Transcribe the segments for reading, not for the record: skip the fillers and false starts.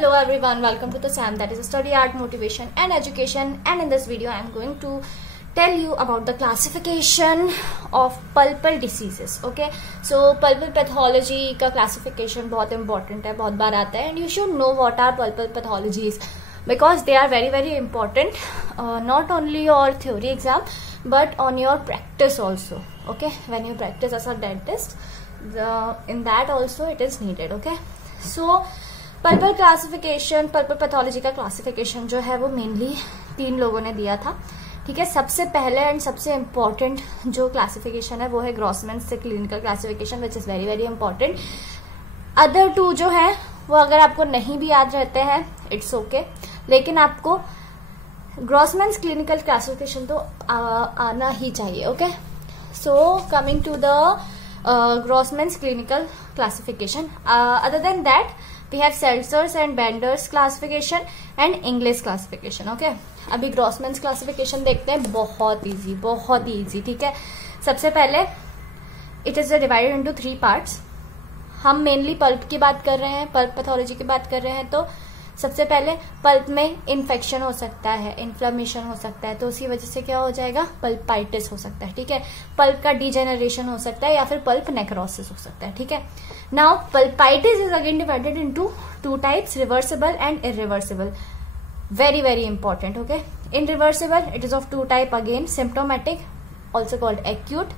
Hello everyone, welcome to the SAM, that is Study Art Motivation and Education, and in this video I am going to tell you about the classification of pulpal diseases. Okay, so pulpal pathology का classification बहुत important है, बहुत बार आता है, and you should know what are pulpal pathologies because they are very important, not only your theory exam but on your practice also. Okay, when you practice as a dentist, in that also it is needed. Okay, so pulpal classification, pulpal pathology का classification जो है वो mainly 3 लोगों ने दिया था. ठीक है, सबसे पहले एंड सबसे इम्पोर्टेंट जो क्लासिफिकेशन है वो है ग्रॉसमैन से clinical classification, which is very important. Other 2 जो है वो अगर आपको नहीं भी याद रहते हैं इट्स ओके, लेकिन आपको ग्रॉसमैन क्लिनिकल क्लासिफिकेशन तो आना ही चाहिए. Okay, so coming to the Grossman clinical classification, other than that we have Seltzer's and Bender's classification and English classification. Okay, अभी ग्रॉसमैन क्लासिफिकेशन देखते हैं. बहुत इजी. ठीक है, सबसे पहले it is divided into 3 parts. हम मेनली पल्प की बात कर रहे हैं, पल्प पैथोलॉजी की बात कर रहे हैं. तो सबसे पहले पल्प में इन्फेक्शन हो सकता है, इन्फ्लेमेशन हो सकता है, तो उसी वजह से क्या हो जाएगा, पल्पाइटिस हो सकता है. ठीक है, पल्प का डिजेनरेशन हो सकता है या फिर पल्प नेक्रोसिस हो सकता है. ठीक है, now pulpitis is again divided into 2 types, reversible and irreversible. very important. Okay, in reversible it is of 2 type again, symptomatic also called acute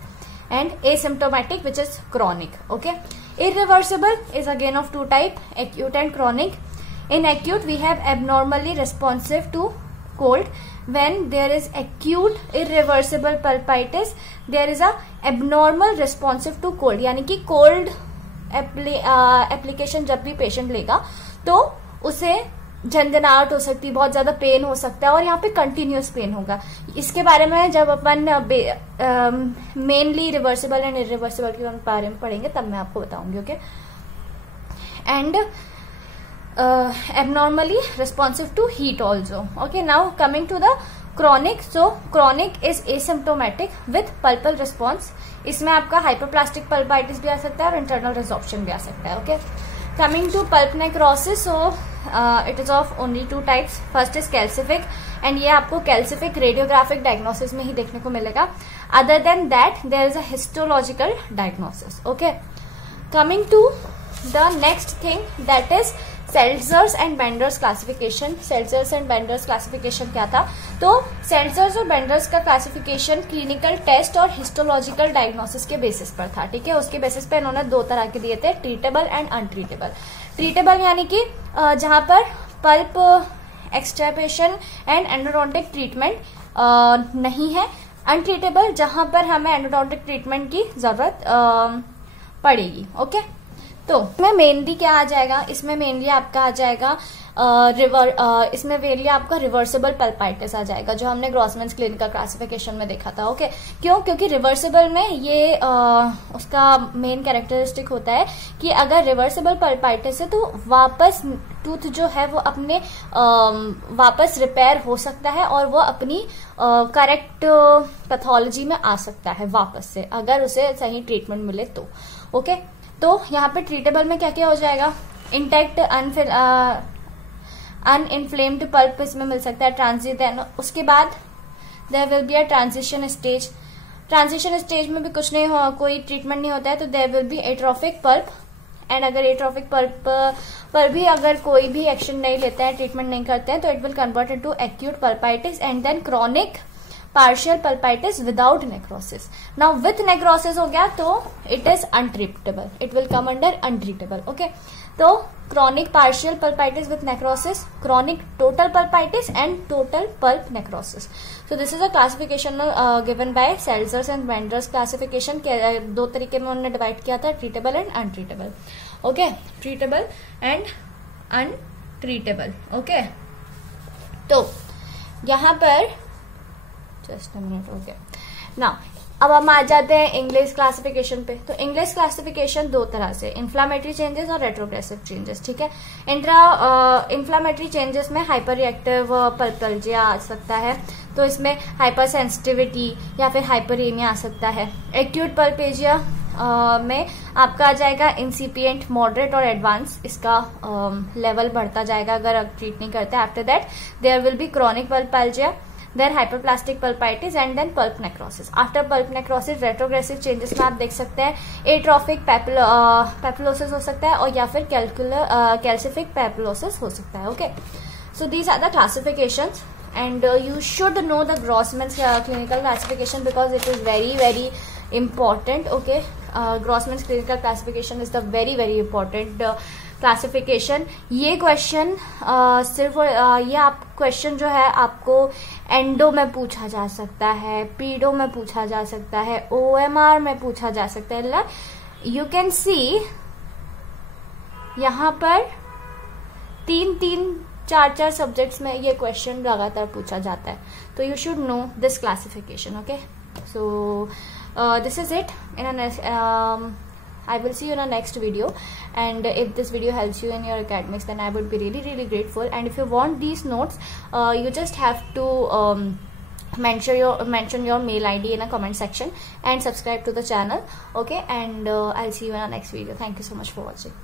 and asymptomatic which is chronic. Okay, irreversible is again of 2 type, acute and chronic. In acute we have abnormally responsive to cold. When there is acute irreversible pulpitis, there is a abnormal responsive to cold, यानी कि cold application जब भी patient लेगा तो उसे झंझनाहट हो सकती है, बहुत ज्यादा पेन हो सकता है और यहाँ पे कंटिन्यूअस पेन होगा. इसके बारे में जब अपन मेनली रिवर्सिबल एंड इरिवर्सिबल के बारे में पढ़ेंगे तब मैं आपको बताऊंगी. Okay, and abnormally responsive to heat also. Okay, now coming to the chronic. So chronic is asymptomatic with pulpal response. इसमें आपका hyperplastic pulpitis भी आ सकता है और internal resorption भी आ सकता है. Okay, coming to pulp necrosis. So it is of only 2 types. First is calcific and ये आपको calcific radiographic diagnosis में ही देखने को मिलेगा. Other than that there is a histological diagnosis. Okay, coming to the next thing, that is Seltzer's and Bender's classification. Seltzer's and Bender's classification क्या था, तो Seltzer's और Bender's का क्लासिफिकेशन क्लिनिकल टेस्ट और हिस्टोलॉजिकल डायग्नोसिस के basis पर था. ठीक है, उसके बेसिस पे इन्होंने 2 तरह के दिए थे, ट्रीटेबल एंड अनट्रीटेबल. ट्रीटेबल यानी कि जहां पर पल्प एक्सट्रैपेशन एंड एंडोडोंटिक ट्रीटमेंट नहीं है. अनट्रीटेबल जहां पर हमें एंडोडोंटिक ट्रीटमेंट की जरूरत पड़ेगी. ओके, तो इसमें मेनली क्या आ जाएगा, इसमें मेनली आपका आ जाएगा इसमें मेनली आपका रिवर्सिबल पल्पाइटिस आ जाएगा, जो हमने ग्रॉसमैन क्लिनिकल क्लासिफिकेशन में देखा था. ओके, क्योंकि रिवर्सिबल में ये उसका मेन कैरेक्टरिस्टिक होता है कि अगर रिवर्सिबल पल्पाइटिस है तो वापस टूथ जो है वो अपने वापस रिपेयर हो सकता है और वो अपनी करेक्ट पैथोलॉजी में आ सकता है वापस से, अगर उसे सही ट्रीटमेंट मिले तो. ओके, तो यहाँ पे ट्रीटेबल में क्या क्या हो जाएगा, इंटैक्ट अनइन्फ्लेम्ड पल्प इसमें मिल सकता है, ट्रांजिट. उसके बाद there will be a transition stage. Transition stage में भी कुछ नहीं हो, कोई ट्रीटमेंट नहीं होता है, तो there will be atrophic pulp. And अगर एट्रोफिक पल्प पर भी अगर कोई भी एक्शन नहीं लेता है, ट्रीटमेंट नहीं करते हैं, तो it will convert into acute pulpitis and then chronic partial pulpitis without necrosis. Now with necrosis हो गया तो it is untreatable, it will come under untreatable. Okay, तो chronic partial pulpitis with necrosis, chronic total pulpitis and total pulp necrosis. So this is a classification given by Seltzer's and Bender's classification. 2 तरीके में उन्होंने divide किया था, treatable and untreatable. Okay, treatable and untreatable. Okay, तो यहाँ पर just a minute. Okay, now अब हम आ जाते हैं इंग्लिश क्लासिफिकेशन पे. तो इंग्लिश क्लासिफिकेशन 2 तरह से, इन्फ्लामेटरी चेंजेस और रेट्रोग्रेसिव चेंजेस. ठीक है, इन्फ्लामेटरी चेंजेस में हाइपर रिएक्टिव पल्पल्जिया आ सकता है, तो इसमें हाइपर सेंसिटिविटी या फिर हाइपरेमिया आ सकता है. एक्यूट पल्पेजिया में आपका आ जाएगा इंसिपिएंट, मॉडरेट और एडवांस, इसका लेवल बढ़ता जाएगा अगर आप ट्रीट नहीं करते। After that there will be chronic pulpalgia, then hyperplastic pulpitis and then pulp necrosis. After pulp necrosis retrogressive changes में आप देख सकते हैं एट्रोफिक पैपुलोसिस हो सकता है और या फिर कैल्सिफिक पैपुलोसिस हो सकता है। Okay, so these are the classifications and you should know the Grossman's clinical classification because it is very important. Okay, Grossman's clinical classification is the very important classification. ये क्वेश्चन सिर्फ ये आप क्वेश्चन जो है आपको एंडो में पूछा जा सकता है, पीडो में पूछा जा सकता है, OMR में पूछा जा सकता है। यू कैन सी यहाँ पर 4 सब्जेक्ट्स में ये क्वेश्चन लगातार पूछा जाता है, तो you should know this classification. Okay, so this is it in I will see you in our next video, and if this video helps you in your academics, then I would be really grateful. And if you want these notes, you just have to mention your mail ID in a comment section and subscribe to the channel. Okay, and I'll see you in our next video. Thank you so much for watching.